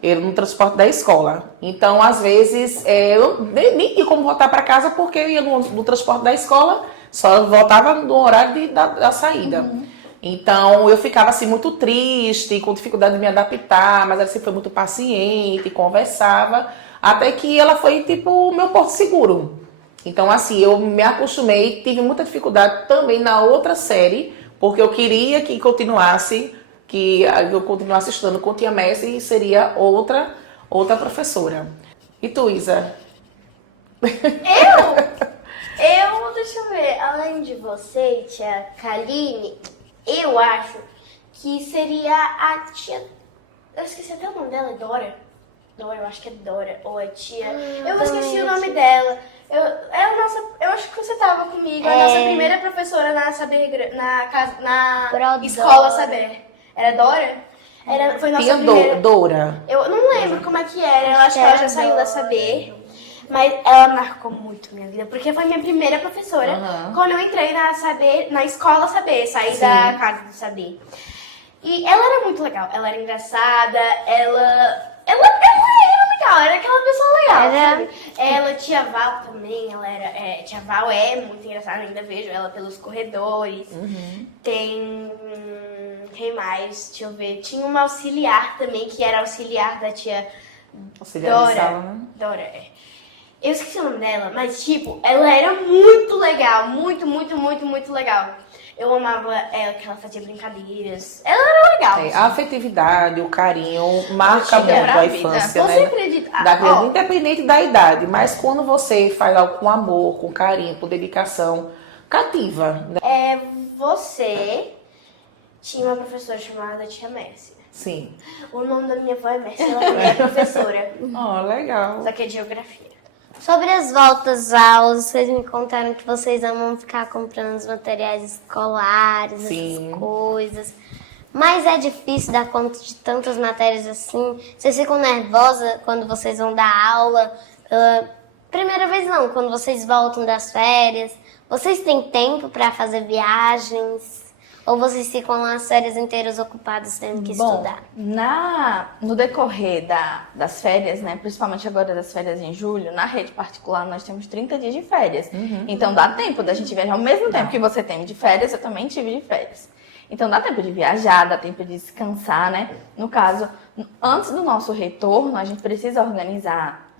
No transporte da escola. Então, às vezes, eu nem tinha como voltar para casa porque eu ia no transporte da escola, só voltava no horário da saída. Então, eu ficava assim muito triste, com dificuldade de me adaptar, mas ela sempre foi muito paciente, conversava, até que ela foi tipo o meu porto seguro. Então, assim, eu me acostumei, tive muita dificuldade também na outra série, porque eu queria que eu continuasse estudando com tia Messi e seria outra professora. E tu, Isa? Deixa eu ver, além de você, tia Kaline, eu acho que seria a tia... Eu esqueci até o nome dela, é Dora? Dora, eu acho que é Dora, ou é tia... eu esqueci o nome dela. Eu acho que você tava comigo, a nossa primeira professora na Pro escola Dora. Saber. Era Dora? Foi nossa Tia primeira... Dora. Eu não lembro como é que era, eu acho que ela já saiu da Dora. Saber. Mas ela marcou muito minha vida, porque foi minha primeira professora quando eu entrei na escola Saber, saí da casa do Saber. E ela era muito legal, ela era engraçada, ela era legal, era aquela pessoa legal, Era. sabe? Ela, tia Val também, tia Val é muito engraçada, ainda vejo ela pelos corredores. Tem mais, deixa eu ver, tinha uma auxiliar também, que era auxiliar da tia Auxiliar de Dora. sala, né? Dora. Eu esqueci o nome dela, mas tipo, ela era muito legal, muito, muito, muito, muito legal. Eu amava ela, que ela fazia brincadeiras. Ela era legal. A afetividade, o carinho marca Chega muito pra a vida. infância, Você né? acredita? Independente da idade, mas quando você faz algo com amor, com carinho, com dedicação, cativa, né? Você tinha uma professora chamada Tia Mércia. Sim. O nome da minha avó é Mércia, ela também é professora. Oh, legal. Só que é de geografia. Sobre as voltas às aulas, vocês me contaram que vocês amam ficar comprando os materiais escolares, Sim. essas coisas. Mas é difícil dar conta de tantas matérias assim? Vocês ficam nervosas quando vocês vão dar aula? Primeira vez não, quando vocês voltam das férias. Vocês têm tempo para fazer viagens? Ou vocês ficam lá as férias inteiras ocupados tendo que estudar? No decorrer das férias, né, principalmente agora das férias em julho, na rede particular nós temos 30 dias de férias. Então dá tempo da gente viajar. Ao mesmo tempo que você tem de férias, eu também tive de férias. Então dá tempo de viajar, dá tempo de descansar, né? No caso, antes do nosso retorno, a gente precisa organizar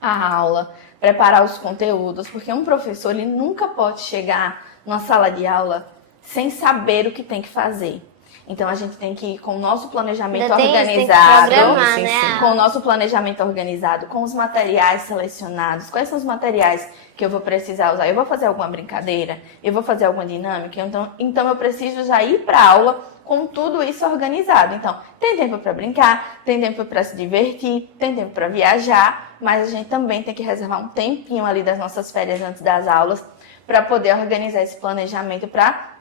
a aula, preparar os conteúdos, porque um professor ele nunca pode chegar numa sala de aula sem saber o que tem que fazer. Então a gente tem que ir com o nosso planejamento organizado, programar, sim, né? sim. com o nosso planejamento organizado, com os materiais selecionados. Quais são os materiais que eu vou precisar usar? Eu vou fazer alguma brincadeira? Eu vou fazer alguma dinâmica? Então eu preciso já ir para a aula com tudo isso organizado. Então, tem tempo para brincar, tem tempo para se divertir, tem tempo para viajar, mas a gente também tem que reservar um tempinho ali das nossas férias antes das aulas para poder organizar esse planejamento para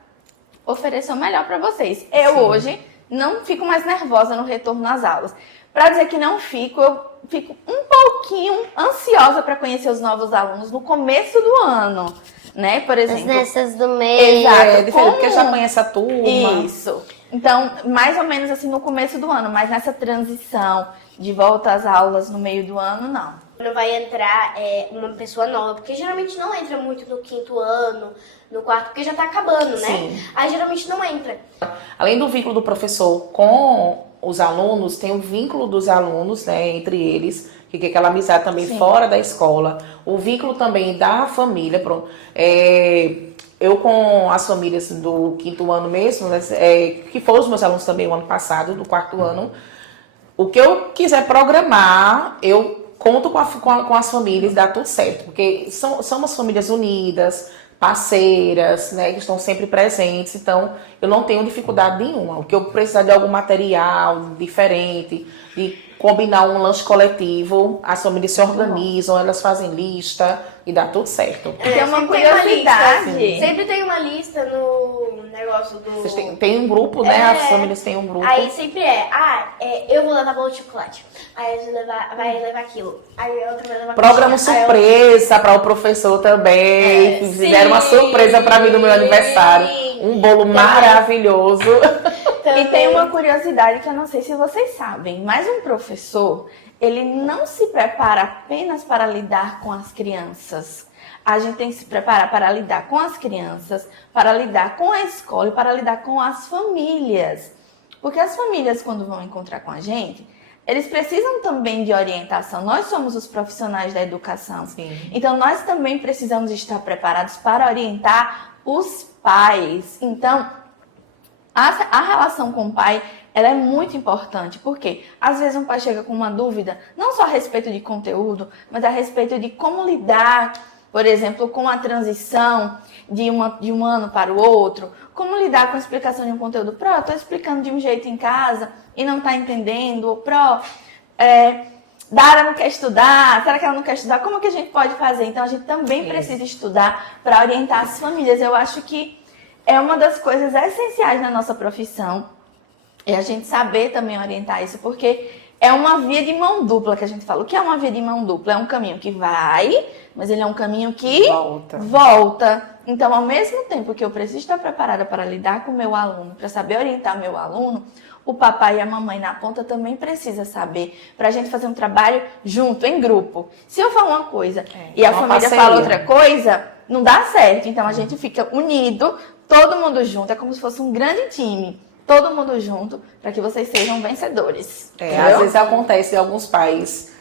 oferecer o melhor para vocês. Eu hoje não fico mais nervosa no retorno às aulas. Para dizer que não fico, eu fico um pouquinho ansiosa para conhecer os novos alunos no começo do ano, né? Por exemplo. As nessas do meio. Exato. É diferente porque já conhece a turma. Isso. Então, mais ou menos assim no começo do ano, mas nessa transição de volta às aulas no meio do ano, não. Não vai entrar uma pessoa nova, porque geralmente não entra muito no 5º ano, no 4º, porque já tá acabando, né? Sim. Aí geralmente não entra. Além do vínculo do professor com os alunos, tem o vínculo dos alunos, né, entre eles, que é aquela amizade também fora da escola. O vínculo também da família. Eu com as famílias do 5º ano mesmo, né, que foram os meus alunos também o ano passado, do 4º ano, o que eu quiser programar, eu conto com as famílias, dá tudo certo, porque somos famílias unidas, parceiras, né, que estão sempre presentes, então eu não tenho dificuldade nenhuma. O que eu precisar de algum material diferente, de combinar um lanche coletivo, as famílias se organizam, elas fazem lista e dá tudo certo. Tem uma sempre tem curiosidade. lista, sempre tem uma lista no negócio do... Vocês tem um grupo, né? As famílias têm um grupo. Aí sempre eu vou levar bolo de chocolate. Aí você vai levar aquilo. Aí a outra vai levar Programa coxinha. Aí surpresa para o professor também. Fizeram uma surpresa para mim no meu aniversário. Um bolo maravilhoso. E tem uma curiosidade que eu não sei se vocês sabem, mas um professor, ele não se prepara apenas para lidar com as crianças. A gente tem que se preparar para lidar com as crianças, para lidar com a escola e para lidar com as famílias. Porque as famílias, quando vão encontrar com a gente, eles precisam também de orientação. Nós somos os profissionais da educação. Sim. Então, nós também precisamos estar preparados para orientar os pais. Então, a relação com o pai, ela é muito importante, porque às vezes um pai chega com uma dúvida, não só a respeito de conteúdo, mas a respeito de como lidar, por exemplo, com a transição de um ano para o outro, como lidar com a explicação de um conteúdo. Pro, eu estou explicando de um jeito em casa e não está entendendo. Pro, Dara não quer estudar, será que ela não quer estudar? Como que a gente pode fazer? Então, a gente também precisa estudar para orientar as famílias. Eu acho que é uma das coisas essenciais na nossa profissão, é a gente saber também orientar isso, porque é uma via de mão dupla que a gente fala. O que é uma via de mão dupla? É um caminho que vai, mas ele é um caminho que volta. Então, ao mesmo tempo que eu preciso estar preparada para lidar com o meu aluno, para saber orientar o meu aluno, o papai e a mamãe na ponta também precisa saber, para a gente fazer um trabalho junto, em grupo. Se eu falo uma coisa e a família parceria. fala outra coisa, não dá certo. Então, a gente fica unido, todo mundo junto, é como se fosse um grande time. Todo mundo junto, para que vocês sejam vencedores. Às vezes acontece em alguns pais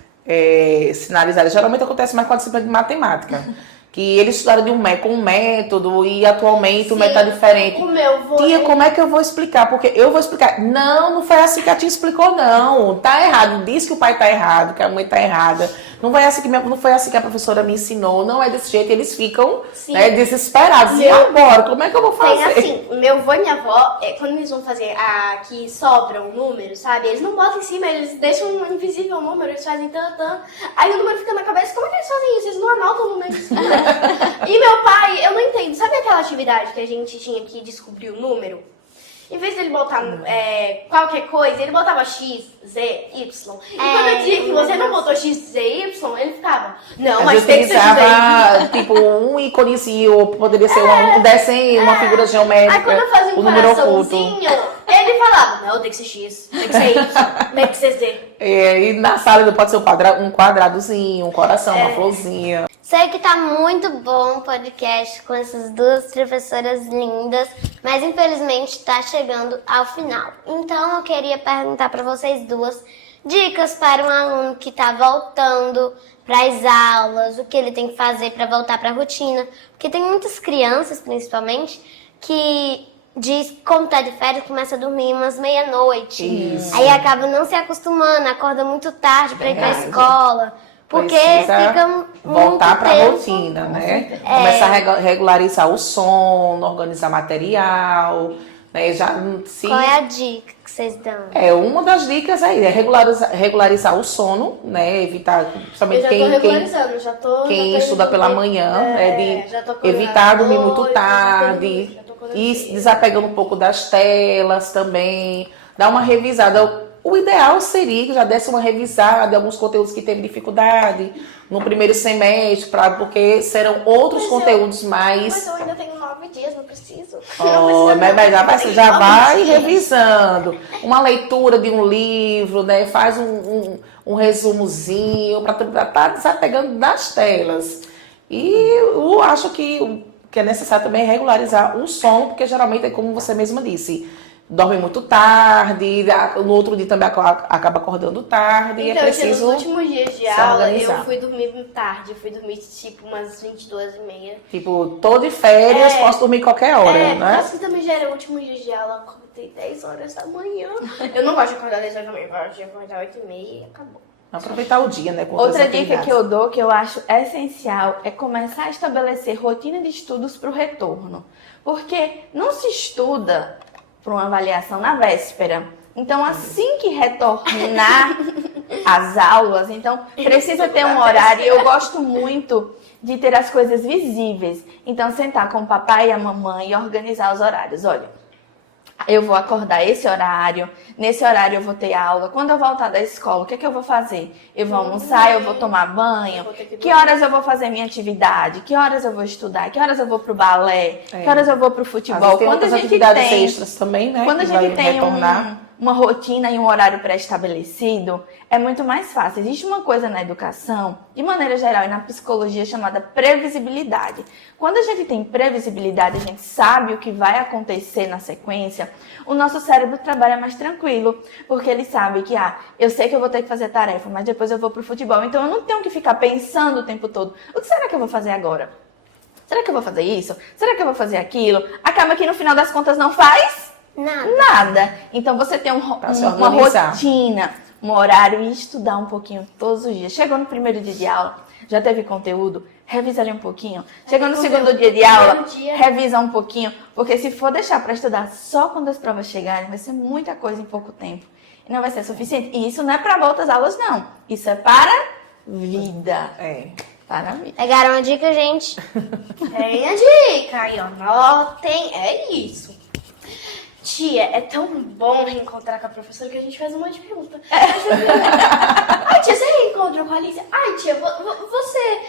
sinalizados. Geralmente acontece mais com a disciplina de matemática. que eles estudaram com um método e atualmente o Sim, método é diferente. O meu vô. Tia, como é que eu vou explicar? Porque eu vou explicar. Não foi assim que a tia explicou, não. Tá errado. Diz que o pai tá errado, que a mãe tá errada. Não foi assim que a professora me ensinou. Não é desse jeito. Eles ficam desesperados. E agora? Como é que eu vou fazer? Tem assim, meu avô e minha avó, quando eles vão fazer que sobram números, sabe? Eles não botam em cima, eles deixam um invisível número, eles fazem tantã. Aí o número fica na cabeça. Como é que eles fazem isso? Eles não anotam o número em cima. E meu pai, eu não entendo. Sabe aquela atividade que a gente tinha que descobrir o número? Em vez dele botar qualquer coisa, ele botava X, Z, Y. E quando eu dizia que você não botou X, Z, Y, ele ficava, não, mas tem que ser X, utilizava, tipo, um íconezinho, ou poderia ser um desenho, uma figura geométrica. Aí quando eu fazia um número coraçãozinho, ele falava, não, tem que ser X, tem que ser Y, tem que ser Z. E na sala pode ser um quadradozinho, um coração, uma florzinha. Sei que tá muito bom o podcast com essas duas professoras lindas, mas infelizmente tá chegando ao final. Então eu queria perguntar para vocês duas dicas para um aluno que tá voltando para as aulas, o que ele tem que fazer para voltar para a rotina, porque tem muitas crianças, principalmente, que diz que como tá de férias começa a dormir umas meia-noite. Isso. Aí acaba não se acostumando, acorda muito tarde para ir para a escola. Porque Precisa fica muito voltar para a tempo. rotina, né? Começar a regularizar o sono, organizar material, né? Qual é a dica que vocês dão? Uma das dicas aí é regularizar o sono, né? Evitar, Eu principalmente já tô regularizando, quem estuda pela manhã, já tô de evitar dormir muito noite, tarde, já tô colocando e isso. desapegando um pouco das telas também, dar uma revisada. O ideal seria que já desse uma revisada de alguns conteúdos que teve dificuldade no primeiro semestre, porque serão outros conteúdos mais... Mas eu ainda tenho 9 dias, não preciso. Mas já vai revisando. Uma leitura de um livro, né? Faz um resumozinho para estar desapegando das telas. E eu acho que é necessário também regularizar o sono, porque geralmente é como você mesma disse. Dorme muito tarde, no outro dia também acaba acordando tarde. Então, é preciso nos últimos dias de se aula, organizar. eu fui dormir tarde. Eu fui dormir tipo umas 22h30. Tipo, tô de férias, posso dormir qualquer hora, né? Mas que também já era o último dia de aula. Acordei 10 horas da manhã. Eu não gosto de acordar 10 horas da manhã. Eu gosto de acordar 8h30 e acabou. Aproveitar o dia, né? Com Outra outras dica atividades. que eu dou, que eu acho essencial, é começar a estabelecer rotina de estudos para o retorno. Porque não se estuda para uma avaliação na véspera. Então, assim que retornar às aulas, então precisa ter um horário. Eu gosto muito de ter as coisas visíveis. Então, sentar com o papai e a mamãe e organizar os horários. Olha, eu vou acordar esse horário, nesse horário eu vou ter aula. Quando eu voltar da escola, o que é que eu vou fazer? Eu vou almoçar, eu vou tomar banho. Que horas eu vou fazer minha atividade? Que horas eu vou estudar? Que horas eu vou pro balé? Que horas eu vou pro Às futebol? vezes tem Quando outras a gente atividades tem extras também, né? Quando a que vai gente tem retornar. uma rotina e um horário pré-estabelecido, é muito mais fácil. Existe uma coisa na educação, de maneira geral, e na psicologia, chamada previsibilidade. Quando a gente tem previsibilidade, a gente sabe o que vai acontecer na sequência, o nosso cérebro trabalha mais tranquilo, porque ele sabe que, eu sei que eu vou ter que fazer tarefa, mas depois eu vou pro futebol, então eu não tenho que ficar pensando o tempo todo, o que será que eu vou fazer agora? Será que eu vou fazer isso? Será que eu vou fazer aquilo? Acaba que no final das contas não faz nada. Então você tem uma rotina, um horário e estudar um pouquinho todos os dias. Chegou no primeiro dia de aula, já teve conteúdo, revisa ali um pouquinho. Chegou no segundo dia de aula, revisa um pouquinho. Porque se for deixar para estudar só quando as provas chegarem, vai ser muita coisa em pouco tempo. E não vai ser suficiente. E isso não é para volta às aulas, não. Isso é para vida. Para a vida. Pegaram a dica, gente? Tem a dica aí, ó. Notem, é isso. Tia, é tão bom reencontrar com a professora que a gente faz um monte de pergunta. Ai, tia, você reencontrou com a Alice? Ai, tia, você,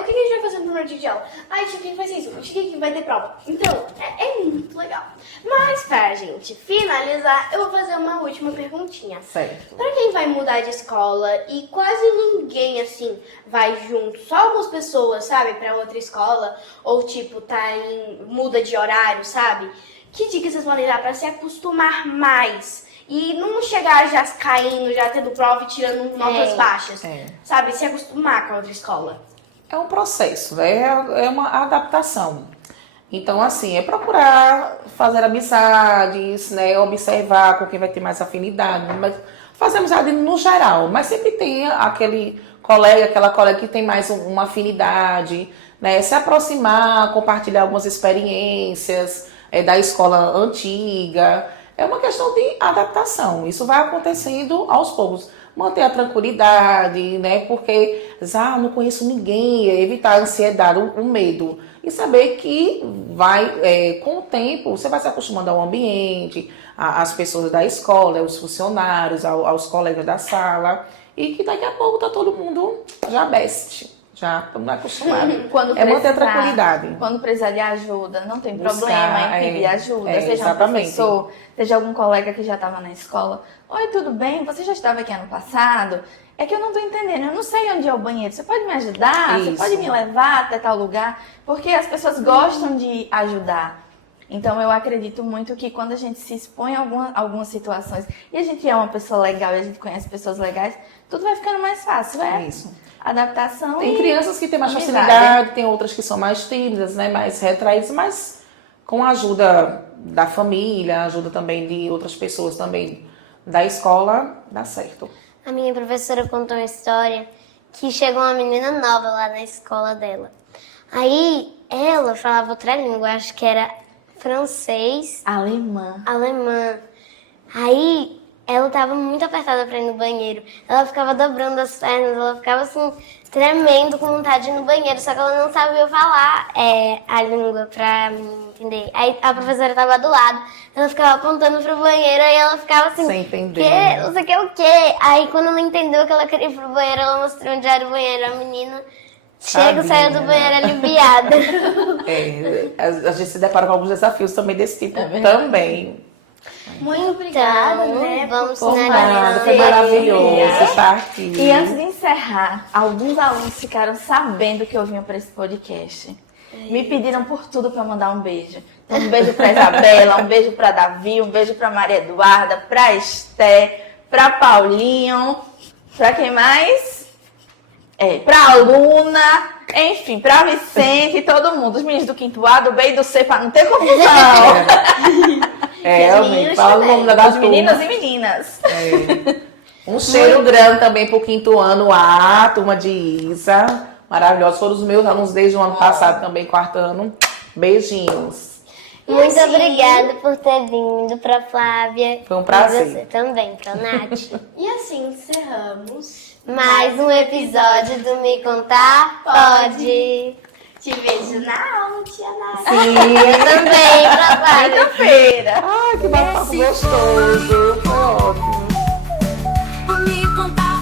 o que a gente vai fazer no primeiro dia de aula? Ai, tia, quem faz isso? O que vai ter prova? Então, é muito legal. Mas pra gente finalizar, eu vou fazer uma última perguntinha. Certo. Pra quem vai mudar de escola e quase ninguém, assim, vai junto, só algumas pessoas, sabe, pra outra escola, ou tipo, muda de horário, sabe? Que dicas vocês podem dar pra se acostumar mais? E não chegar já caindo, já tendo prova e tirando notas baixas. Sabe? Se acostumar com a outra escola. é um processo, né? É uma adaptação. Então, assim, é procurar fazer amizades, né? Observar com quem vai ter mais afinidade, mas fazer amizade no geral, mas sempre tem aquele colega, aquela colega que tem mais uma afinidade, né? Se aproximar, compartilhar algumas experiências da escola antiga. É uma questão de adaptação. Isso vai acontecendo aos poucos. Manter a tranquilidade, né? Porque, não conheço ninguém, evitar a ansiedade, o medo. E saber que com o tempo, você vai se acostumando ao ambiente, às pessoas da escola, aos funcionários, aos colegas da sala. E que daqui a pouco tá todo mundo já best. Já estamos acostumados. Manter a tranquilidade. Quando precisar de ajuda, não tem Buscar, problema em pedir ajuda. Seja exatamente. um professor, seja algum colega que já estava na escola. Oi, tudo bem? Você já estava aqui ano passado? É que eu não estou entendendo, eu não sei onde é o banheiro. Você pode me ajudar? Isso. Você pode me levar até tal lugar? Porque as pessoas gostam de ajudar. Então, eu acredito muito que quando a gente se expõe a algumas situações e a gente é uma pessoa legal e a gente conhece pessoas legais, tudo vai ficando mais fácil. Isso. Adaptação. Tem crianças que têm mais amizade. facilidade, tem outras que são mais tímidas, né? Mais retraídas, mas com a ajuda da família, a ajuda também de outras pessoas também da escola, dá certo. A minha professora contou uma história que chegou uma menina nova lá na escola dela. Aí ela falava outra língua, acho que era francês, Alemã. alemã. Aí ela tava muito apertada pra ir no banheiro. Ela ficava dobrando as pernas, ela ficava assim, tremendo com vontade de ir no banheiro, só que ela não sabia falar a língua pra mim entender. Aí a professora tava do lado, ela ficava apontando pro banheiro, aí ela ficava assim, Sem entender. Que? Você quer o quê? Aí quando ela entendeu que ela queria ir pro banheiro, ela mostrou onde era o banheiro. A menina chega e saiu do banheiro aliviada. A gente se depara com alguns desafios também desse tipo É verdade. também. Muito obrigada, né? Vamos Por nada, finalizar. foi maravilhoso estar aqui. E antes de encerrar, alguns alunos ficaram sabendo que eu vinha para esse podcast. Me pediram por tudo para mandar um beijo. Então, um beijo para Isabela, um beijo para Davi, um beijo para Maria Eduarda, para Esté, para Paulinho, para quem mais? Para aluna, enfim, para Vicente e todo mundo. Os meninos do quinto A, do B e do C, para não ter confusão. Realmente, fala o nome da Os turma. meninos e meninas. Um cheiro grande também pro quinto ano, a turma de Isa. Maravilhosos, foram os meus alunos desde o ano passado também, quarto ano. Beijinhos. Muito obrigada por ter vindo pra Flávia. Foi um prazer. E você também, pra Nath. E assim encerramos. Mais um episódio do Me Contar Pode. Te vejo na aula, tia Nath. Eu também, pra Flávia. Quinta-feira. Ai, que bate-papo gostoso. Foi ótimo. Me contar